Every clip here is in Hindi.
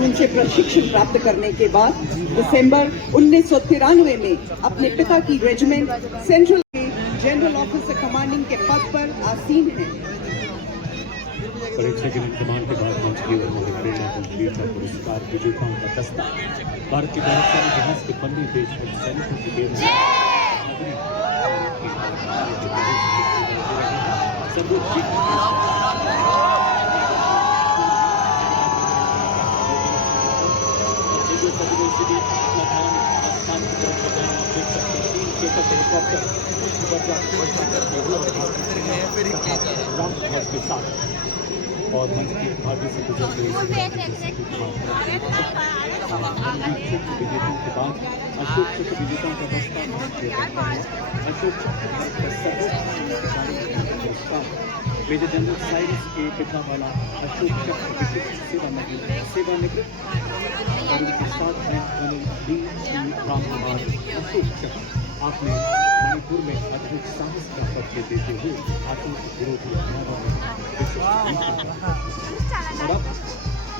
उनसे प्रशिक्षण प्राप्त करने के बाद दिसंबर 1993 में अपने पिता की रेजिमेंट सेंट्रल के जनरल ऑफिसर कमांडिंग के पद पर आसीन हैं। परीक्षा के इम्तिहान के बाद मंच की ओर मुझे प्रेरणा वीरता पुरस्कार विजेताओं का दस्ता भारत के गौरवशाली इतिहास के पन्ने देश में सैनिकों की और मंच के भाग्य से गुजरते विजेताओं के बाद अशोक चक्र विजेताओं का दस्ता अशोक चक्र मेजर जनरल साइरस के पिता वाला अशोक चक्र सेवानिवृत्त और उनके साथ हैं राम कुमार अशोक चक्र। आपने मणिपुर में अद्भुत साहस का परिचय देते हुए आतंक विरोधी और अब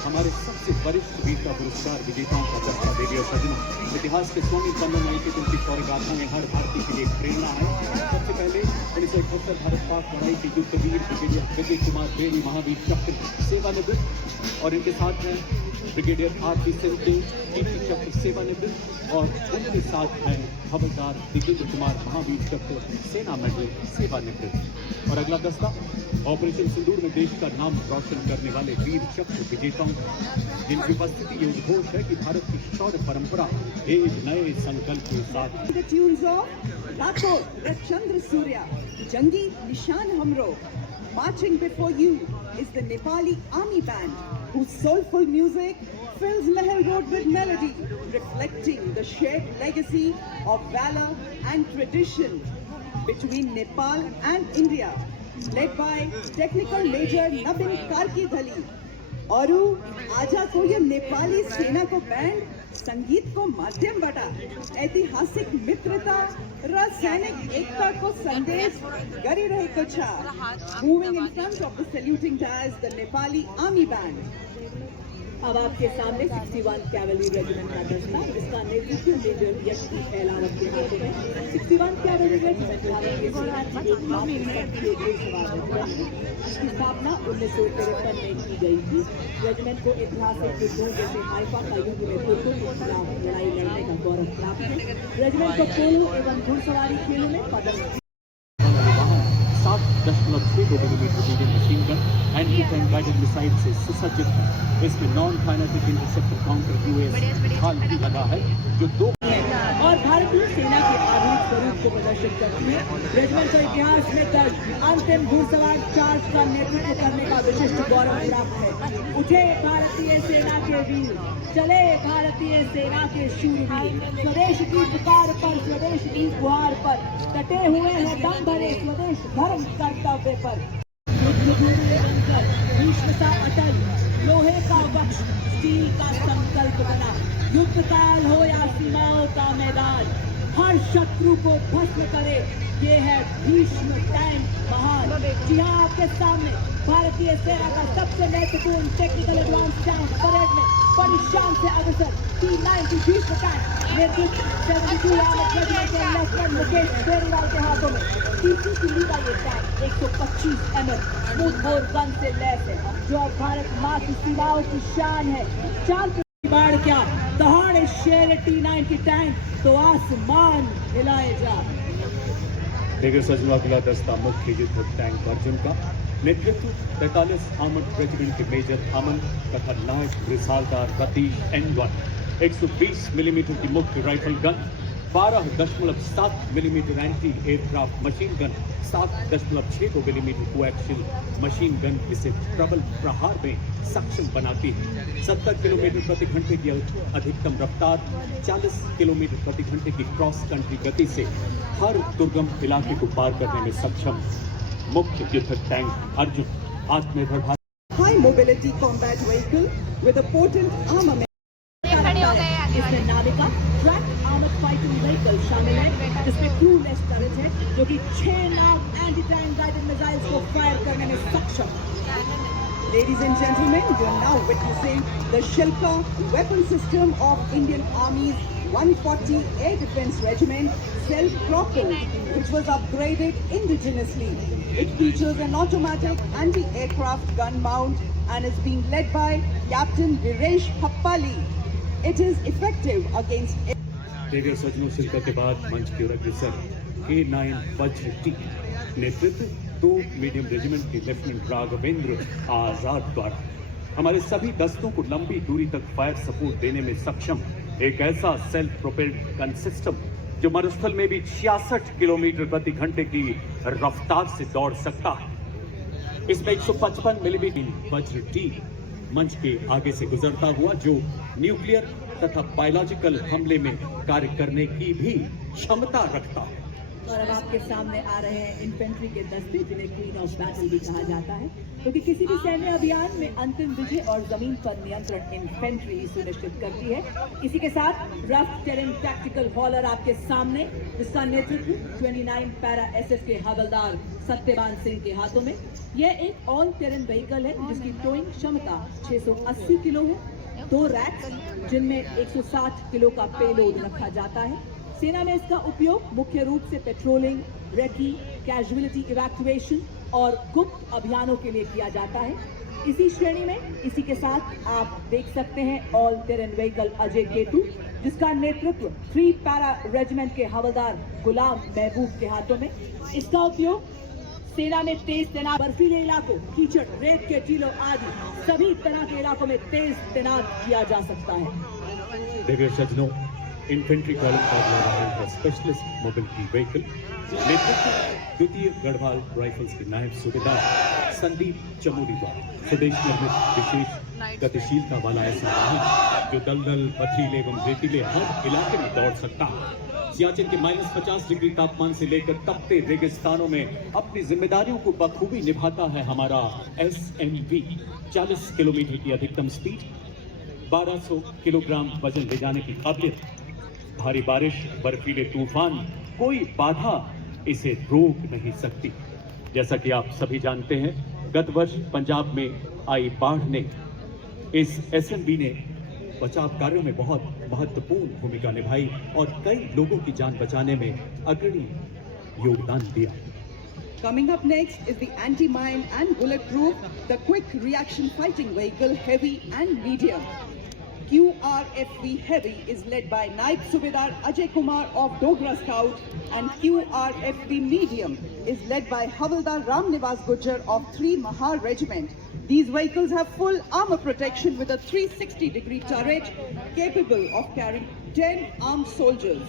हमारे सबसे वरिष्ठ वीरता पुरस्कार विजेताओं का दस्ता देवी और सजना इतिहास के स्वामी पन्नों में के उनकी शौर्य गाथा में हर भारतीय के लिए प्रेरणा है। सबसे पहले 1971 भारत पाक लड़ाई के युद्धवीर ब्रिगेडियर विजय कुमार बेनी महावीर चक्र सेवानिवृत्त और इनके साथ हैं ब्रिगेडियर आर.पी. सिंह कीर्ति चक्र सेवानिवृत्त और उनके साथ हैं हवलदार दिग्विजय कुमार महावीर चक्र सेना मेडल सेवानिवृत्त। और अगला दस्ता ऑपरेशन सिंदूर में देश का नाम रोशन करने वाले वीर चक्र विजेताओं जिनकी उपस्थिति ये उद्घोष है कि भारत की शौर्य परंपरा एक नए संकल्प के साथ चंद्र सूर्या जंगी निशान हमरो। Marching before you is the Nepali Army Band, whose soulful music fills Mahal Road with melody, reflecting the shared legacy of valor and tradition between Nepal and India, led by Technical Major Nabin Karkidhali. और आजा को ये नेपाली सेना को बैंड संगीत को माध्यम बटा ऐतिहासिक मित्रता रासायनिक एकता को संदेश गरी रहे कच्छा। Moving in front of the saluting dais the Nepali army band. अब आपके सामने 61 कैवलरी रेजिमेंट का दस्ता जिसका नेतृत्व मेजर यशवी फैलावत के हाथों में 61 कैवलरी रेजिमेंट जिसकी स्थापना 1953 में की गई थी। रेजिमेंट को ऐतिहासिक युद्धों जैसे हाइफा का युद्ध में तुर्कों के खिलाफ लड़ाई लड़ने का गौरव प्राप्त है। रेजिमेंट को पोलो एवं घुड़सवारी खेलों में पदक 7.62 millimetre medium machine gun anti tank guided missile से सुसज्जित है। इसमें non kinetic interceptor counter US ढाल भी लगा है जो दो और भारतीय सेना के आधुनिक स्वरूप को प्रदर्शित करती है। रेजिमेंट को इतिहास में दर्ज अंतिम घुड़सवार चार्ज का नेतृत्व करने का विशिष्ट गौरव प्राप्त है। उठे भारतीय सेना के वीर, चले भारतीय सेना के शूरवीर, स्वदेश की पुकार पर स्वदेश की गुहार पर डटे हुए हैं दम भरे स्वदेश धर्म कर्तव्य पर। भीष्म सा अटल लोहे का वक्ष स्टील का संकल्प बना। युद्ध काल हो या सीमाओं का मैदान हर शत्रु को भस्म करे ये है भीष्म टैंक महान। जी हाँ, आपके सामने भारतीय सेना का सबसे महत्वपूर्ण टेक्निकल एडवांस टैंक परेड में बड़ी शान से अग्रसर T-90 भीष्म टैंक नेतृत्व 72 रेजिमेंट के लेफ्टिनेंट मुकेश बेनीवाल के हाथों में। 30 किलो का ये tank 125 mm smooth bore gun से लैस है जो अब भारत माँ की सीमाओं की शान है। चार बाढ़ क्या दहाड़े शेर T-90 टैंक तो आसमान हिलाए जा। देगर सजवा अगला दस्ता मुख्य युद्ध टैंक अर्जुन का नेतृत्व 45 आर्मर्ड रेजिमेंट के मेजर अमन तथा नायक रिसालदार रतीश N1 120 मिलीमीटर की मुख्य rifle gun 12.7 millimetre anti aircraft machine gun 7.62 millimetre coaxial machine gun इसे प्रबल प्रहार में सक्षम बनाती है। 70 किलोमीटर प्रति घंटे की अधिकतम रफ्तार 40 किलोमीटर प्रति घंटे की क्रॉस कंट्री गति से हर दुर्गम इलाके को पार करने में सक्षम मुख्य युद्ध टैंक अर्जुन आत्मनिर्भर Bharat high mobility combat vehicle with a potent armament है। इसमें Navika track armoured fighting vehicle शामिल है, जिसमें क्रूलेस टर्रेट है जो कि 6 नाव एंटी टैंक गाइडेड मिसाइल्स को फायर करने में सक्षम है। Ladies and gentlemen, you are now witnessing the Shilpa weapon system of Indian Army's 140 Air Defence Regiment, self-propelled, which was upgraded indigenously. It features an automatic anti-aircraft gun mount and is being led by Captain Viresh Happali. It is effective against देवियर सज्जनों, शिल्पा के बाद मंच की ओर अग्रसर K9 वज्र टी नेतृत्व 2 मीडियम रेजिमेंट के लेफ्टिनेंट राघवेंद्र आजाद द्वारा हमारे सभी दस्तों को लंबी दूरी तक फायर सपोर्ट देने में सक्षम एक ऐसा सेल्फ प्रोपेल्ड गन सिस्टम जो मरुस्थल में भी 66 किलोमीटर प्रति घंटे की रफ्तार से दौड़ सकता है। इसमें 155 मिलीमीटर वज्र टी मंच के आगे से गुजरता हुआ जो न्यूक्लियर तथा बायोलॉजिकल हमले में कार्य करने की भी क्षमता रखता है। और अब आपके सामने आ रहे हैं इन्फेंट्री के दस्ते, जिन्हें क्वीन ऑफ बैटल भी कहा जाता है, क्योंकि किसी भी सैन्य अभियान में अंतिम विजय और जमीन पर नियंत्रण इन्फेंट्री ही सुनिश्चित करती है। इसी के साथ रफ टेरेन टैक्टिकल हॉलर आपके सामने, जिसका नेतृत्व 29 पैरा एसएस के हवलदार सत्यवान सिंह के हाथों में। यह एक ऑल टेरेन व्हीकल है जिसकी टोइंग क्षमता 680 किलो है। 2 रैक्स जिनमें 160 किलो का पेलोड रखा जाता है। सेना में इसका उपयोग मुख्य रूप से पेट्रोलिंग, रेकी, कैजुअलिटी इवैक्यूएशन और गुप्त अभियानों के लिए किया जाता है। इसी श्रेणी में इसी के साथ आप देख सकते हैं all terrain vehicle Ajay Ketu, जिसका नेतृत्व 3 पैरा रेजिमेंट के हवलदार गुलाम महबूब के हाथों में। इसका उपयोग सेना में तेज तैनात बर्फीले इलाकों, कीचड़, रेत के टीलों आदि सभी तरह के इलाकों में तेज तैनात किया जा सकता है। देवियर सज्जनों, इन्फेंट्री कॉलम का स्पेशलिस्ट मोबिलिटी व्हीकल नेतृत्व द्वितीय गढ़वाल राइफल्स के नायब सूबेदार संदीप चमोली द्वारा स्वदेश निर्मित विशेष गतिशीलता वाला ऐसा वाहन जो दलदल, पथरीले एवं रेतीले हर इलाके में दौड़ सकता है। सियाचिन के -50 डिग्री तापमान से लेकर तपते रेगिस्तानों में अपनी जिम्मेदारियों को बखूबी निभाता है हमारा SMV। 40 किलोमीटर की अधिकतम स्पीड, 1200 किलोग्राम वजन ले जाने की काबिलियत, भारी बारिश, बर्फीले तूफान, कोई बाधा इसे रोक नहीं सकती। जैसा कि आप सभी जानते हैं, गत वर्ष पंजाब में आई बाढ़ ने इस SMV ने बचाव कार्यों में बहुत महत्वपूर्ण भूमिका निभाई और कई लोगों की जान बचाने में अग्रणी योगदान दिया। Coming up next is the anti-mine and bulletproof, the quick reaction fighting vehicle heavy and medium. QRFV Heavy is led by Naib Subedar Ajay Kumar of Dogra Scout, and QRFV Medium is led by Havaldar Ram Nivas Gujjar of 3 Mahar Regiment. These vehicles have full armor protection with a 360-degree turret capable of carrying 10 armed soldiers.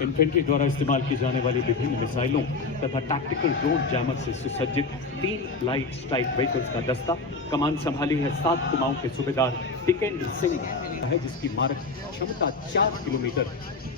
Infantry द्वारा इस्तेमाल की जाने वाली विभिन्न मिसाइलों तथा टैक्टिकल ड्रोन जैमर से सुसज्जित 3 लाइट स्ट्राइक व्हीकल्स का दस्ता कमान संभाली है 7 कुमाऊं के सूबेदार टिकेंद्र सिंह है, जिसकी मारक क्षमता 4 किलोमीटर।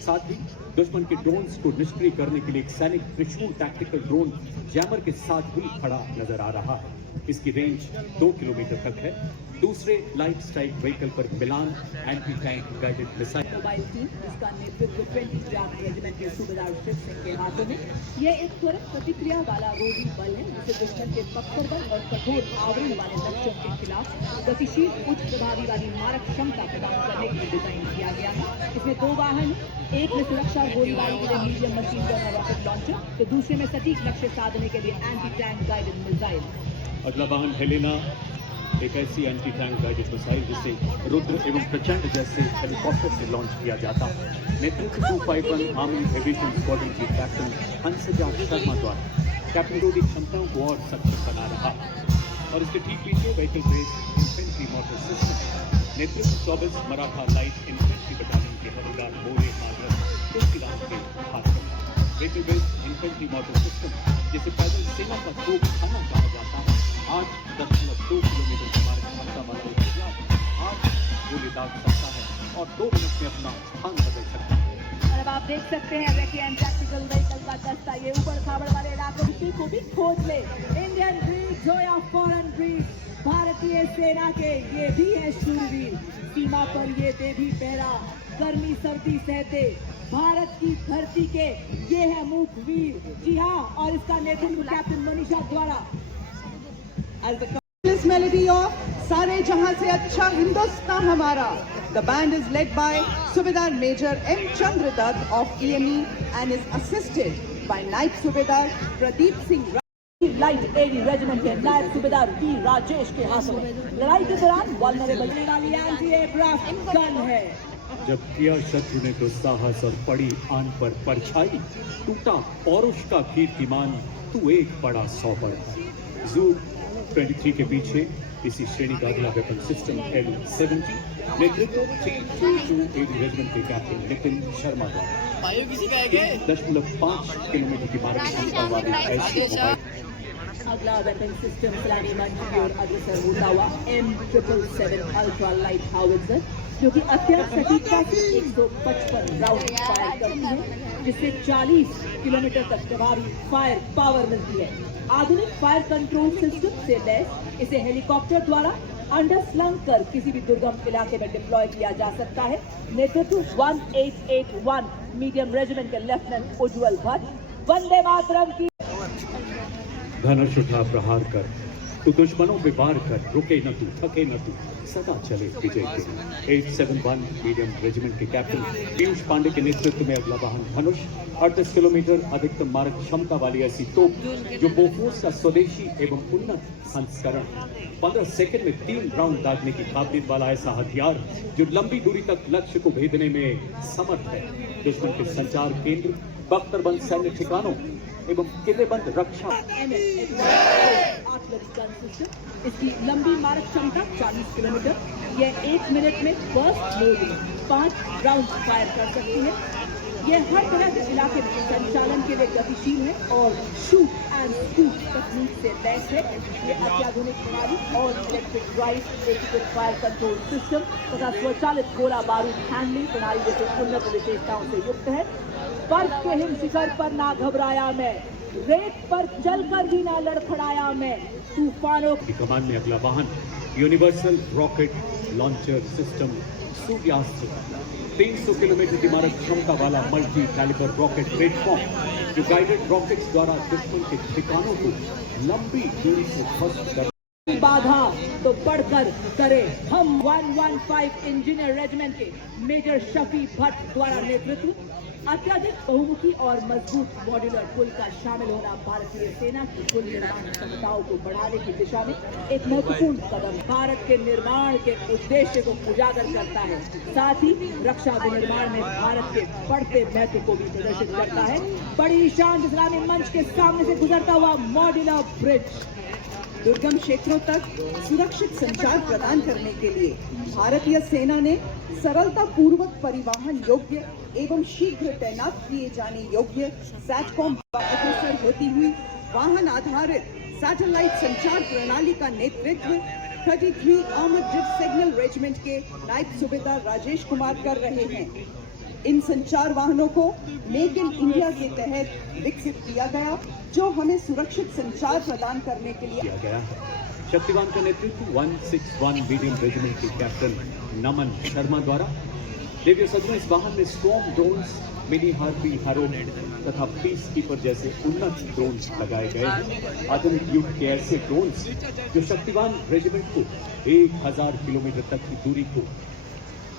साथ ही दुश्मन के ड्रोन्स को निष्क्रिय करने के लिए एक सैनिक त्रिशूल टैक्टिकल ड्रोन जैमर के साथ भी खड़ा नजर आ रहा है। इसकी रेंज 2 किलोमीटर तक है। दूसरे लाइट स्ट्राइक व्हीकल पर Milan anti tank guided missile mobile team, जिसका नेतृत्व 20 जाट रेजिमेंट के सूबेदार शिव सिंह के हाथों में। यह एक त्वरित प्रतिक्रिया वाला रोधी बल है, जिसे दुश्मन के पत्थर बल और कठोर आवरण वाले लक्ष्यों के खिलाफ गतिशील उच्च प्रभावी वाली मारक क्षमता प्रदान करने के लिए डिजाइन किया गया है। इसमें 2 वाहन, एक में सुरक्षा गोलीबारी के लिए मीडियम मशीन गन और रॉकेट लॉन्चर, तो दूसरे में सटीक लक्ष्य साधने के लिए एंटी टैंक गाइडेड मिसाइल। अगला वाहन हेलेना, एक ऐसी एंटी टैंक गाइडेड मिसाइल जिसे रुद्र एवं प्रचंड जैसे हेलीकॉप्टर से लॉन्च किया जाता है। नेतृत्व 251 आर्मी एविएशन स्क्वाड्रन की कैप्टन हंसजा शर्मा द्वारा कैप्टनों की क्षमताओं को और सक्षम बना रहा है। और इसके ठीक पीछे vehicle based infantry motor system, नेतृत्व 24 मराठा लाइट इन्फेंट्री बटालियन के हवलदार मोरे माधव तुलसीराम के हाथ में। Vehicle based infantry motor system, जिसे पैदल सेना का तोपखाना कहा जाता है, 8.2 किलोमीटर की मारक क्षमता वाला एक हथियार 8 गोली दाग सकता है और 2 मिनट में अपना स्थान बदल सकता है। और अब आप देख सकते हैं रेकी एंड टैक्टिकल व्हीकल का दस्ता ये ऊपर खाबड़ वाले इलाकों को भी खोज ले। Indian breed, Zoya foreign breed, भारतीय सेना के ये भी है शूरवीर, सीमा पर ये दे भी पहरा, गर्मी सर्दी सहते भारत की धरती के ये है मूकवीर। जी हाँ, और इसका नेतृत्व कैप्टन मनीषा द्वारा। As the this melody of Sare Jahan Se Acha Hindustan Hamara. The band is led by Subedar Major M. Chandradutt of EME and is assisted by Naib Subedar Pradeep Singh. Light AD regiment के नायब सूबेदार वी राजेश के हाथों में लड़ाई के दौरान वल्नरेबल वाली एंटी एयरक्राफ्ट गन है। जब किया शत्रु ने तो साहस और पड़ी आन पर परछाई, टूटा पौरुष का कीर्तिमान, तू एक बड़ा 100 बड़ा। जू 23 के पीछे इसी श्रेणी का अगला वेपन सिस्टम L70 नेतृत्व 322 रेजिमेंट के कैप्टन नितिन शर्मा द्वारा 1.5 किलोमीटर की मारक क्षमता वाली ऐसी अगला वेपन सिस्टम सलामी मंच की ओर अग्रसर होता हुआ M777 अल्ट्रा लाइट हाउवित्जर, जो कि अत्यंत सटीकता से 155 राउंड फायर करती है, जिससे 40 किलोमीटर तक प्रभावी फायर पावर मिलती है। आधुनिक फायर कंट्रोल सिस्टम से लैस इसे हेलीकॉप्टर द्वारा अंडरस्लंग कर किसी भी दुर्गम इलाके में डिप्लॉय किया जा सकता है। नेतृत्व 1881 मीडियम रेजिमेंट के लेफ्टिनेंट उज्जवल भट्ट। वंदे मातरम की धनुष उठा प्रहार कर, तू दुश्मनों पे वार कर, रुके न तू, थके न तू, सदा चले विजय के। 871 मीडियम रेजिमेंट के कैप्टन पीयूष पांडे के नेतृत्व में अगला वाहन धनुष 38 किलोमीटर अधिकतम मारक क्षमता वाली ऐसी तोप, जो बोफोर्स का स्वदेशी एवं उन्नत संस्करण, 15 सेकंड में 3 राउंड दागने की काबिलियत वाला ऐसा हथियार, जो लंबी दूरी तक लक्ष्य को भेदने में समर्थ है। दुश्मन के संचार केंद्र, बख्तरबंद सैन्य ठिकानों एवं किलेबंद रक्षा आर्टिलरी गन सिस्टम। इसकी लंबी मारक क्षमता 40 किलोमीटर। यह 1 मिनट में बर्स्ट मोड में 5 राउंड फायर कर सकती है। यह हर तरह के इलाके में संचालन के लिए गतिशील है और शूट एंड स्कूप तकनीक से लैस है। ये अत्याधुनिक प्रणाली और इलेक्ट्रिक ड्राइव, एकीकृत फायर कंट्रोल सिस्टम तथा स्वचालित गोला बारूद हैंडलिंग प्रणाली जैसे उन्नत विशेषताओं से युक्त है। बर्फ के हिम शिखर पर ना घबराया मैं, रेत पर चलकर भी ना लड़खड़ाया मैं, तूफानों की कमान में अगला वाहन universal rocket launcher system Suryastra, 300 kilometre की मारक क्षमता वाला मल्टी कैलिबर रॉकेट प्लेटफॉर्म, जो गाइडेड रॉकेट्स द्वारा दुश्मन के ठिकानों को लंबी दूरी से ध्वस्त कर बाधा तो बढ़कर करे। हम 115 इंजीनियर रेजिमेंट के मेजर शफी भट्ट द्वारा नेतृत्व अत्यधिक बहुमुखी और मजबूत मॉड्यूलर पुल का शामिल होना भारतीय सेना की पुल निर्माण क्षमताओं को बढ़ाने की दिशा में एक महत्वपूर्ण कदम भारत के निर्माण के उद्देश्य को उजागर करता है। साथ ही रक्षा विनिर्माण में भारत के बढ़ते महत्व को भी प्रदर्शित करता है। बड़ी शान इस्लामी मंच के सामने से गुजरता हुआ मॉड्यूलर ब्रिज दुर्गम क्षेत्रों तक सुरक्षित संचार प्रदान करने के लिए भारतीय सेना ने सरलता पूर्वक परिवहन योग्य एवं शीघ्र तैनात किए जाने योग्य सैटकॉम अग्रसर होती हुई वाहन आधारित सैटेलाइट संचार प्रणाली का नेतृत्व 33 आर्मर्ड जेट सिग्नल रेजिमेंट के नायब सूबेदार राजेश कुमार कर रहे हैं। इन संचार वाहनों को मेक इन इंडिया के तहत विकसित किया गया, जो हमें सुरक्षित संचार प्रदान करने के लिए किया गया है। शक्तिवान का नेतृत्व 161 मीडियम रेजिमेंट के कैप्टन नमन शर्मा द्वारा। देवियों सज्जनों, इस वाहन में storm drones, mini harpy Harold तथा पीस कीपर जैसे उन्नत ड्रोन्स लगाए गए हैं। आधुनिक युग के ऐसे ड्रोन्स जो शक्तिवान रेजिमेंट को 1000 किलोमीटर तक की दूरी को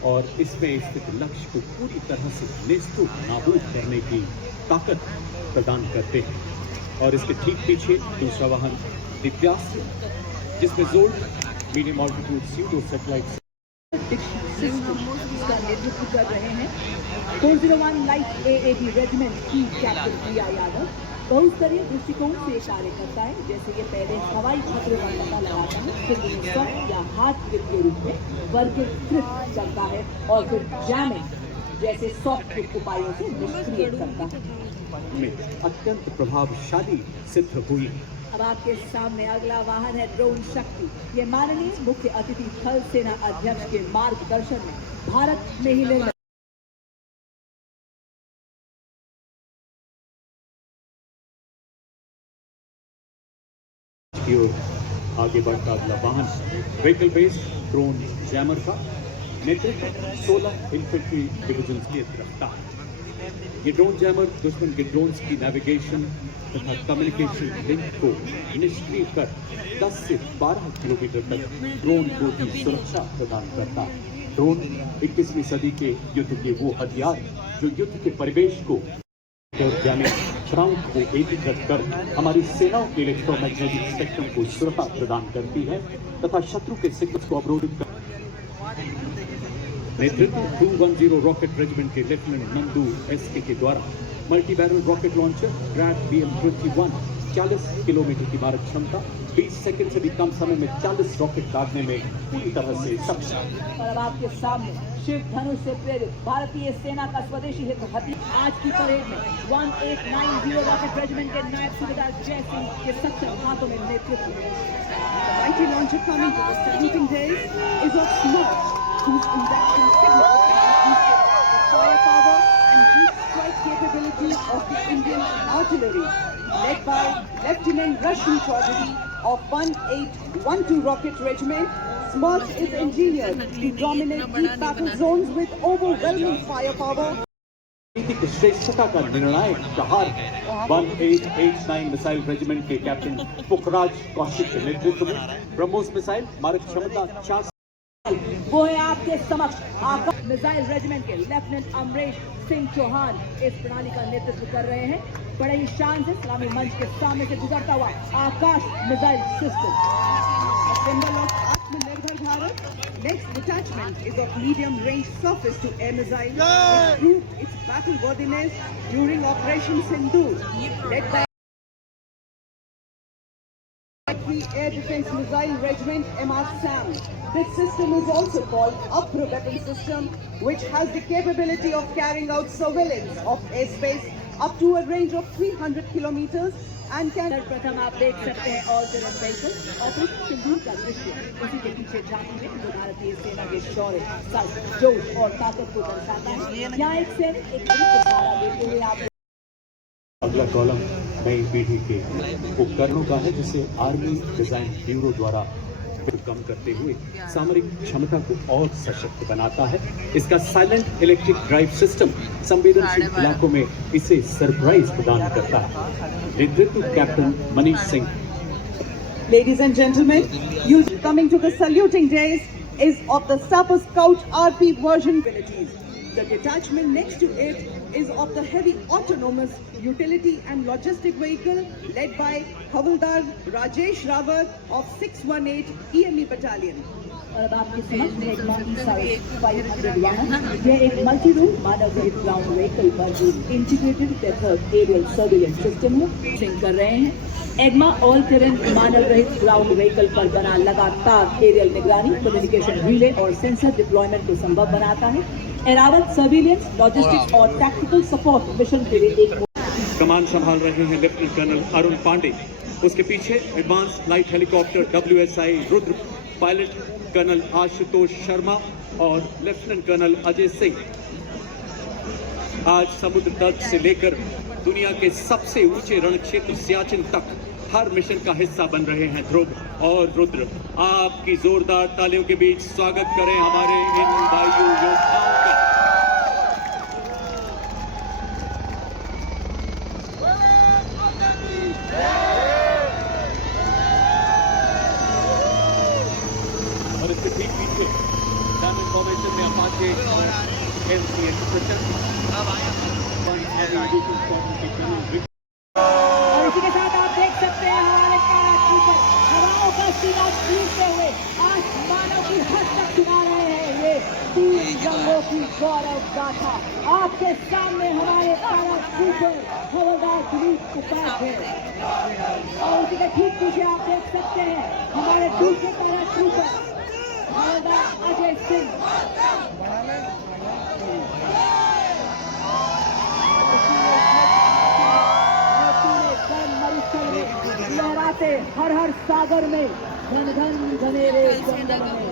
और इसमें स्थित लक्ष्य को पूरी तरह से नेस्तु नाबूद करने की ताकत प्रदान करते हैं। और इसके ठीक पीछे दूसरा वाहन दिव्यास्त्र, जिसमें jolt medium altitude pseudo satellite का नेतृत्व कर रहे हैं। 401 लाइट एएबी रेजिमेंट की कैप्टन प्रिया यादव बहुस्तरीय दृष्टिकोण से कार्य करता है। जैसे ये पहले हवाई खतरों का पता लगाता है, फिर उन्हें सॉफ्ट या हार्ड किट के रूप में वर्गीकृत करता है और फिर जैमिंग जैसे सॉफ्ट किट उपायों से निष्क्रिय करता है। में अत्यंत प्रभावशाली सिद्ध हुई। अब आपके सामने अगला वाहन है ड्रोन शक्ति। ये माननीय मुख्य अतिथि थल सेना अध्यक्ष के मार्गदर्शन में भारत में ही निर्मित की ओर आगे बढ़ता अगला वाहन व्हीकल बेस्ड ड्रोन जैमर का नेतृत्व 16 इन्फेंट्री डिवीजन की रफ्तार। ये ड्रोन जैमर दुश्मन के ड्रोन्स की नेविगेशन तथा कम्युनिकेशन लिंक को निष्क्रिय कर 10 से 12 किलोमीटर तक ड्रोन को भी सुरक्षा प्रदान करता है। ड्रोन 21वीं सदी के युद्ध के वो हथियार जो युद्ध के परिवेश को यानी फ्रंट को एकीकृत कर हमारी सेनाओं के इलेक्ट्रोमैग्नेटिक स्पेक्ट्रम को सुरक्षा प्रदान करती है तथा शत्रु के सिग्नल्स को अवरोधित कर नेतृत्व 210 रॉकेट रेजिमेंट के लेफ्टिनेंट नंदू एसके के द्वारा multi barrel rocket launcher Grad BM-21 40 kilometre की मारक क्षमता 20 सेकंड से भी कम समय में 40 रॉकेट दागने में पूरी तरह से सक्षम। और अब आपके सामने शिव धनुष से प्रेरित भारतीय सेना का स्वदेशी हित हथियार आज की परेड में 1890 रॉकेट रेजिमेंट के नायब सूबेदार जय सिंह के सक्षम हाथों में नेतृत्व। The mighty launcher coming to the saluting days is of Smarch, whose induction significantly boosts the firepower and deep strike capability of the Indian artillery, led by Lieutenant Rashmi Chaudhary of 1812 Rocket Regiment. Smarch is engineered to dominate deep battle zones with overwhelming firepower. रणनीतिक श्रेष्ठता का निर्णायक प्रहार 1889 मिसाइल रेजिमेंट के कैप्टन पुखराज कौशिक के नेतृत्व में ब्रह्मोस मिसाइल मारक क्षमता 4 वो है आपके समक्ष आकाश मिसाइल रेजिमेंट के लेफ्टिनेंट अमरेश सिंह चौहान इस प्रणाली का नेतृत्व कर रहे हैं। बड़े ही शान से सलामी मंच के सामने से गुजरता हुआ Akash missile system. A symbol of Atmanirbhar Bharat, next detachment is of medium-range surface-to-air missile, which proved its battle-worthiness during Operation Sindoor, led by the Air Defense Missile Regiment MR-SAM. This system is also called Apra Weapon System, which has the capability of carrying out surveillance of airspace up to a range of 300 kilometers and can प्रथम आप देख सकते हैं ऑल टेरेन व्हीकल ऑपरेशन सिंदूर का दृश्य। उसी के पीछे झांकी में जो भारतीय सेना के शौर्य, साहस, जोश और ताकत को दर्शाता है। यहाँ एक सैनिक एक बड़ी सहारा लेते हुए आप अगला कॉलम नई पीढ़ी के उपकरणों का है जिसे आर्मी डिजाइन ब्यूरो द्वारा कम करते हुए सामरिक क्षमता को और सशक्त बनाता है। इसका साइलेंट इलेक्ट्रिक ड्राइव सिस्टम संवेदनशील इलाकों में इसे सरप्राइज प्रदान करता है। नेतृत्व captain Manish Singh. Ladies and gentlemen, you coming to the saluting days is of the Sapper Scout RP version abilities. The detachment next to it is of the heavy autonomous utility and logistic vehicle led by Havildar Rajesh Rawat of 618 EME Battalion. और अब आपके समझ में एक E-500 वाहन, यह एक मल्टी रूल मानव रहित ग्राउंड व्हीकल पर integrated tether aerial surveillance system है सिंह कर रहे हैं। एग्मा ऑल टेरेन मानव रहित ग्राउंड व्हीकल पर बना लगातार एरियल निगरानी, कम्युनिकेशन रिले और सेंसर डिप्लॉयमेंट को संभव बनाता है। एरावत सर्विलेंस, लॉजिस्टिक्स और टैक्टिकल सपोर्ट मिशन के लिए एक कमान संभाल रहे हैं लेफ्टिनेंट कर्नल अरुण पांडे। उसके पीछे advance light helicopter WSI Rudra pilot colonel Ashutosh Sharma और लेफ्टिनेंट कर्नल अजय सिंह। आज समुद्र तट से लेकर दुनिया के सबसे ऊंचे रण क्षेत्र सियाचिन तक हर मिशन का हिस्सा बन रहे हैं ध्रुव और रुद्र। आपकी जोरदार तालियों के बीच स्वागत करें हमारे इन वायु योद्धाओं का। और इसके ठीक पीछे डायमंड फॉर्मेशन में अपाचे MC और इसी के साथ आप देख सकते हैं हमारे पैराशूटर हवाओं का सीना छूते हुए आसमानों की हद तक सुना रहे हैं ये 3 जंगों की गौरव गाथा। आपके सामने हमारे पैराशूटर हवलदार दिलीप उपाध्याय और उसी के ठीक पीछे आप देख सकते हैं हमारे दूसरे पैराशूटर हवलदार अजय सिंह। लहराते हर हर सागर में घन घन घनेरे जंगल में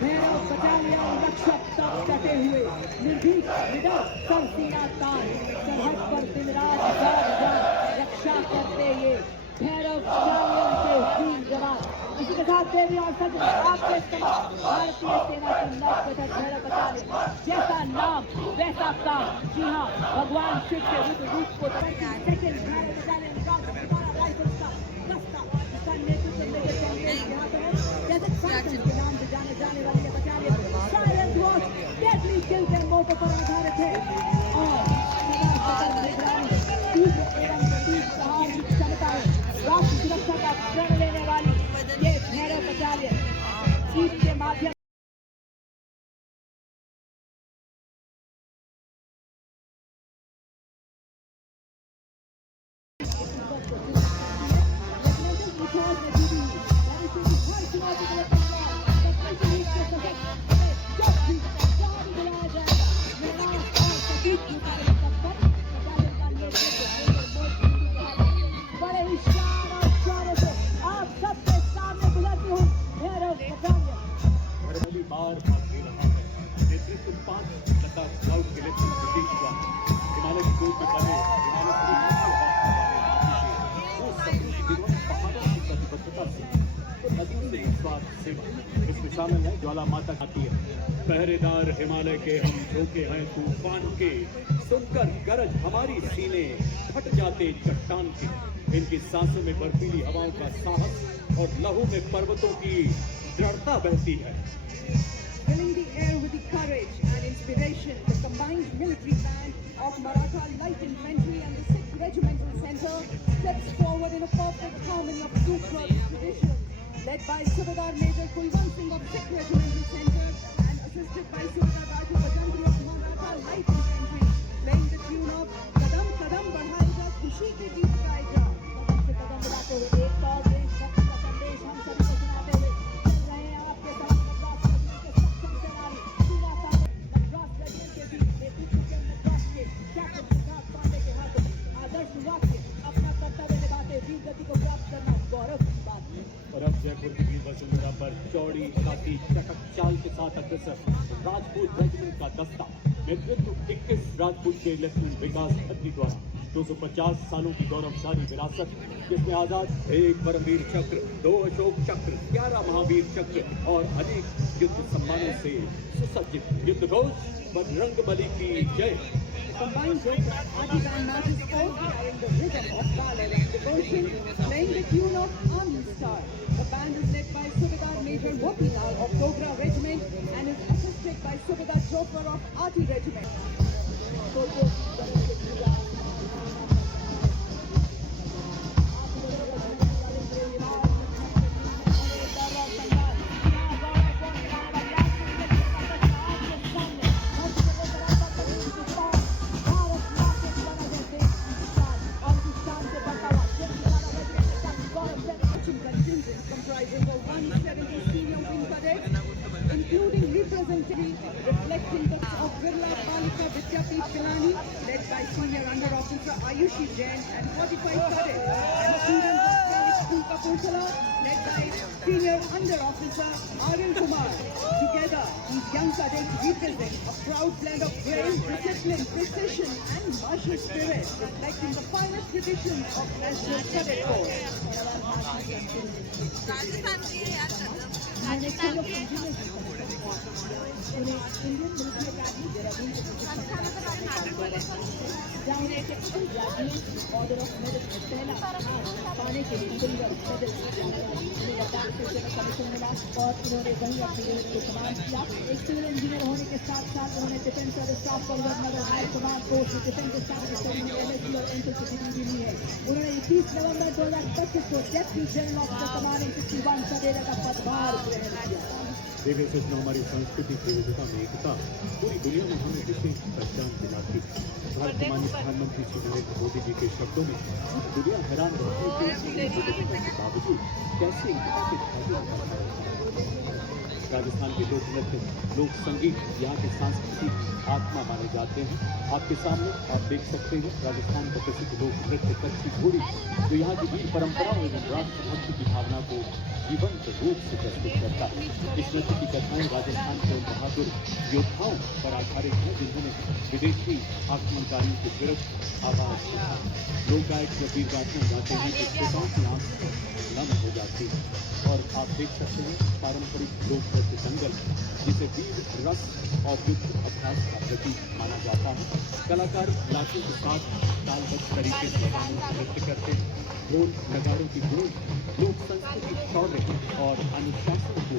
भैरव बटालियन रक्षक तब कटे हुए निर्भीक निडर सब सीना तान सरहद पर दिन रात जाग जाग रक्षा करते ये भैरव बटालियन के वीर जवान। के साथ देवी और सजन आपके समक्ष भारतीय सेना की नवगठित भैरव बटालियन। जैसा नाम वैसा काम। जी हाँ, भगवान शिव के रुद्र रूप को सेकंड भैरव बटालियन राइफल्स का दस्ता, जिसका नेतृत्व मेजर जनरल के हाथों में जैसे फैक्शन के नाम से जाने जाने वाली ये बटालियन साइलेंट वॉच डेडली किल के मोटो पर आधारित है और राष्ट्र सुरक्षा का प्रण लेने वाली ये भैरव बटालियन जीत के माध्यम पहली बार भाग ले रहा है। नेतृत्व 5 लद्दाख स्काउट के लेफ्टिनेंट ब्रिटिश द्वारा हिमालय की गोद में बने हिमालय पहाड़ों की प्रतिबद्धता से नदियों से निस्वार्थ सेवा इसमें शामिल है। ज्वाला माता आती है, पहरेदार हिमालय के हम झोंके हैं तूफान के, सुनकर गरज हमारी सीने फट जाते चट्टान के। इनकी सांसों में बर्फीली हवाओं का साहस और लहू में पर्वतों की दृढ़ता बहती है। Filling the air with the courage and inspiration, the combined military band of Maratha Light Infantry and the 6th Regimental Center steps forward in a perfect harmony of two traditions, led by Subedar Major Kulwant Singh of 6th Regimental Center and assisted by Subedar Raju Bajantri of Maratha Light Infantry, playing the tune of Kadam Kadam Badhaiga Khushi Ki Jeet Gaega। कदम से कदम मिलाते हुए एक और देशभक्ति का संदेश हम सभी को सुनाते हुए चल रहे हैं आपके साथ और अब जयपुर की वीर वसुंधरा पर चौड़ी छाती चटक चाल के साथ अग्रसर राजपूत रेजिमेंट का दस्ता, नेतृत्व 21 राजपूत के लेफ्टिनेंट विकास खत्री द्वारा 250 सालों की गौरवशाली विरासत, जिसमें आजाद 1 परमवीर चक्र, 2 अशोक चक्र, 11 महावीर चक्र और अनेक युद्ध सम्मानों से सुसज्जित युद्ध घोष बजरंगबली की जय। Combined with artisan marches forth carrying the rhythm of valor and devotion, playing the tune of Army Star. The band is led by Subedar Major Motilal of Dogra Regiment and is assisted by Subedar Jofar of Arty Regiment. Comprising of 170 senior wing cadets, including representatives reflecting the of Birla Balika Vidyapeeth Pilani, led by Senior Under Officer Ayushi Jain and 45 cadets, and students of Private School Kapurthala, led by Senior Under Officer Aril Kumar. Together, these young cadets represent a proud blend of grace, discipline, precision, and martial spirit, reflecting the finest traditions of National Cadet Corps. Rajasthan की है यार कदम राजस्थान की ऑर्डर ऑफ मेरिट पहला पाने के लिए कमीशन मिला और इन्होंने वहीं अपनी यूनिट को समान किया। एक सिविल इंजीनियर होने के साथ साथ उन्होंने डिफेंस और स्टाफ पर governor high command post defence staff की एमएससी और एनसीसी की डिग्री ली है। उन्होंने 21 नवंबर 2025 को डेप्यूटी जनरल ऑफिसर कमांडिंग 61 सदेरा का पदभार ग्रहण किया। देवी सूचना हमारी सांस्कृतिक विविधता में एकता पूरी दुनिया में हमें विशेष पहचान दिलाती। भारत के माननीय प्रधानमंत्री श्री नरेंद्र मोदी जी के शब्दों में दुनिया हैरान रहती है कि विविधता के बावजूद कैसे एकता के धागे राजस्थान के लोक नृत्य, लोक संगीत यहाँ के सांस्कृतिक आत्मा माने जाते हैं। आपके सामने आप देख सकते हैं राजस्थान का प्रसिद्ध लोक नृत्य कच्ची घोड़ी, जो यहाँ की वीर परंपराओं एवं राष्ट्रभक्ति की भावना को जीवंत रूप से प्रस्तुत करता है। इस नृत्य की कथाएं राजस्थान के उन बहादुर योद्धाओं पर आधारित है जिन्होंने विदेशी आक्रमणकारियों के विरुद्ध आवाज उठाई। लोक गायक जब वीर गाथाएं गाते हैं तो श्रोताओं की आंख नम हो जाती है। और आप देख सकते हैं पारंपरिक लोक नृत्य दंगल, जिसे वीर रस और युद्ध अभ्यास का प्रतीक माना जाता है। कलाकार लाठों के साथ तालबद्ध तरीके से नृत्य करते हैं। ढोल नगाड़ों की गूंज लोक संस्कृति, शौर्य और अनुशासन को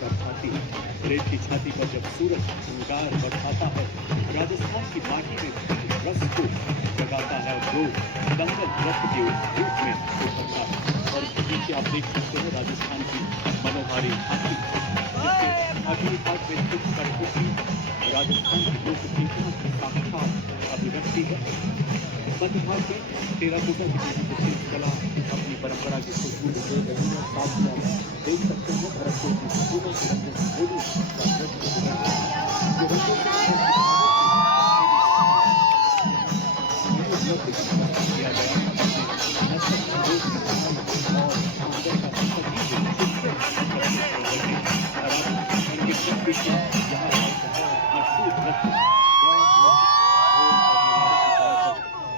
दर्शाती है। रेत की छाती पर जब सूरज अंगार बढ़ाता है, राजस्थान की माटी में रस को जगाता है, जो दंगल नृत्य के रूप में उभरता है। और नीचे आप देख सकते हैं राजस्थान की मनोहारी हाथी, जिसके अगली भाग में स्थित कठपुतली राजस्थान की लोक चेतना की साक्षात अभिव्यक्ति है। मध्य भाग में टेराकोटा की विशिष्ट कला अपनी परंपरा की खुशबू दे रही है। साथ में आप देख सकते हैं भरतपुर की फूलों के रंगों की होली का नृत्य जो रंगों से किया गया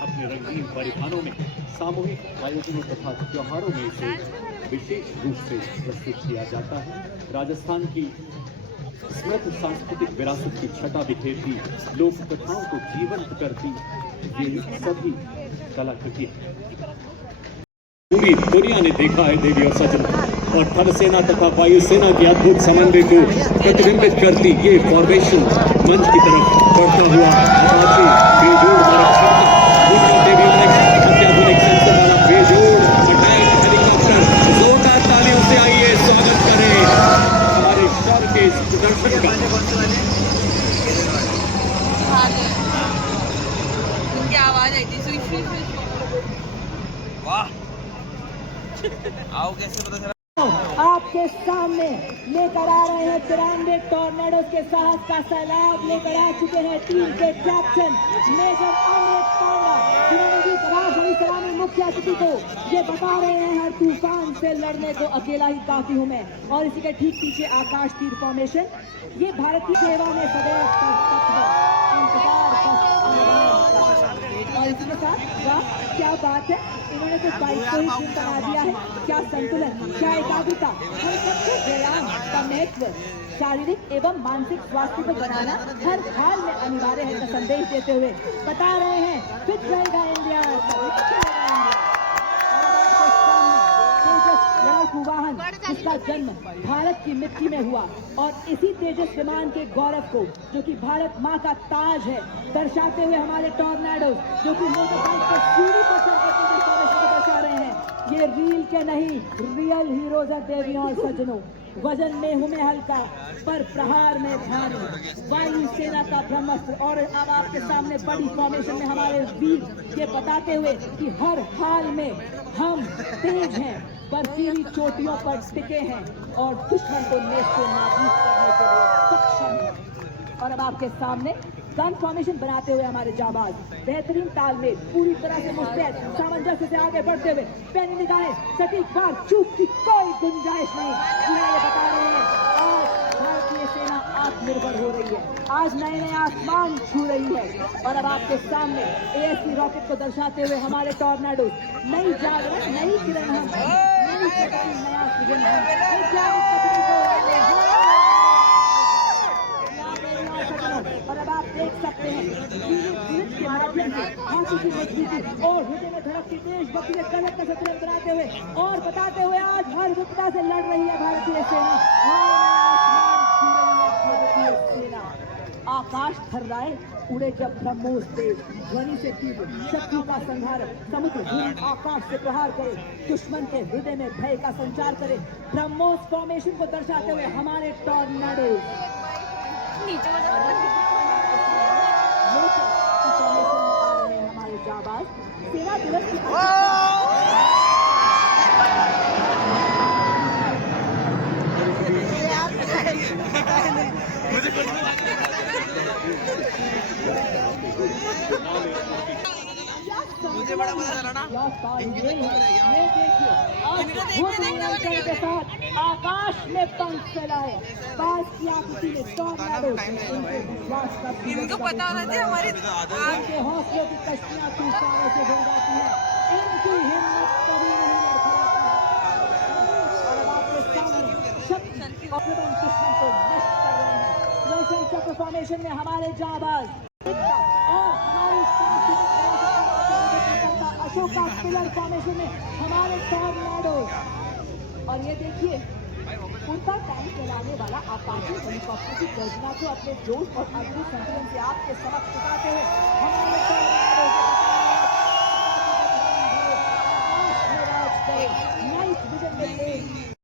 अपने रंगीन परिधानों में, सामूहिक आयोजनों तथा त्योहारों में इसे विशेष रूप से प्रस्तुत किया जाता है। राजस्थान की समृद्ध सांस्कृतिक विरासत की छटा बिखेरती, लोक कथाओं को जीवंत करती ये सभी कलाकृतियां पूरी दुनिया ने देखा है देवी और सजनों, और थल सेना तथा वायुसेना की अद्भुत समन्वय को प्रतिबिंबित करती ये फॉर्मेशन मंच की तरफ बढ़ता हुआ अपाचे बेजोड़ मारक क्षमता, देवी अत्याधुनिक सेंसर वाला बेजोड़ अटैक हेलीकॉप्टर, जोरदार तालियों से आइए स्वागत करें हमारे शौर्य के इस प्रदर्शन का। उनकी आवाज आई थी सुई वाह आओ कैसे पता चला। आपके सामने लेकर आ रहे हैं 93 टॉर्नेडोज के साहस का सैलाब लेकर आ चुके हैं टीम के कैप्टन मेजर अमृत पांडा, जिन्होंने भी राजधानी सलामी मुख्य अतिथि को ये बता रहे हैं हर तूफान से लड़ने को अकेला ही काफी हूं मैं। और इसी के ठीक पीछे आकाश तीर फॉर्मेशन, ये भारतीय सेवा में सदैव और इसके साथ वाह क्या बात है, इन्होंने तो बाइक को ही जिम बना दिया है। क्या संतुलन, क्या एकाग्रता, हम सबको व्यायाम का महत्व शारीरिक एवं मानसिक स्वास्थ्य को बनाना हर हाल में अनिवार्य है का संदेश देते हुए बता रहे हैं फिट रहेगा इंडिया। वाहन जिसका जन्म भारत की मिट्टी में हुआ और इसी तेजस विमान के गौरव को, जो कि भारत माँ का ताज है, दर्शाते हुए हमारे टॉर्नेडो जो कि मोटरसाइकिल पर सीढ़ी पर चढ़कर दर्शा रहे हैं। ये रील के नहीं रियल हीरोज है देवियों और सज्जनों। वजन में हूं मैं हल्का पर प्रहार में भारी, वायु सेना का ब्रह्मास्त्र। और अब आपके सामने बड़ी फॉर्मेशन में हमारे वीर ये बताते हुए कि हर हाल में हम तेज हैं, बर्फीली चोटियों पर टिके हैं और दुश्मन को नेस्तो नाबूद करने के लिए सक्षम हैं। और अब आपके सामने गन फॉर्मेशन बनाते हुए हमारे जाबाज बेहतरीन तालमेल, पूरी तरह से मुस्तैद, सामंजस्य से आगे बढ़ते हुए पैनी निगाहें, सटीक बार चूक की कोई गुंजाइश नहीं। ये बता रहे हैं आज भारतीय सेना आत्मनिर्भर हो रही है, आज नए नए आसमान छू रही है। और अब आपके सामने ASC रॉकेट को दर्शाते हुए हमारे टॉर्नेडो, नई जागरण, नई किरण हम, नई प्रगति, नया सृजन और अब आप देख सकते हैं के माध्यम से हाथी की मजबूती और हृदय में धड़कती देशभक्ति के कलक का संतुलन बनाते हुए और बताते हुए आज हर विपदा से लड़ रही है भारतीय सेना। भारतीय सेना आकाश थर्राए उड़े जब ब्रह्मोस तेज, ध्वनि से तीव्र शत्रु का संहार, समुद्र भूमि आकाश से प्रहार करे, दुश्मन के हृदय में भय का संचार करे। ब्रह्मोस फॉर्मेशन को दर्शाते हुए हमारे टॉर्नेडो हमारे जाबाज सेना दिवस की मुझे बड़ा मजा चला ना ये देखिए अद्भुत के साथ आकाश में पंख फैलाए बात किया किसी ने इनको पता होना चाहिए हमारी इनके हौसलों की कश्तियां तूफानों से भर जाती हैं इनकी हिम्मत कभी नहीं लड़खड़ाती है। और अब आपके सामने शक्ति और दुश्मन को नष्ट कर रहे हैं। रोशन चक्र फॉर्मेशन में हमारे जाबाज और हमारी अशोका पिलर फॉर्मेशन में हमारे टॉर्नेडो। और ये देखिए उनका टैंक चलाने वाला आपाची हेलीकॉप्टर की गर्जना को अपने जोश और अद्भुत संतुलन से आपके समक्ष दिखाते हुए हमारे टॉर्नेडो नाइट विजन में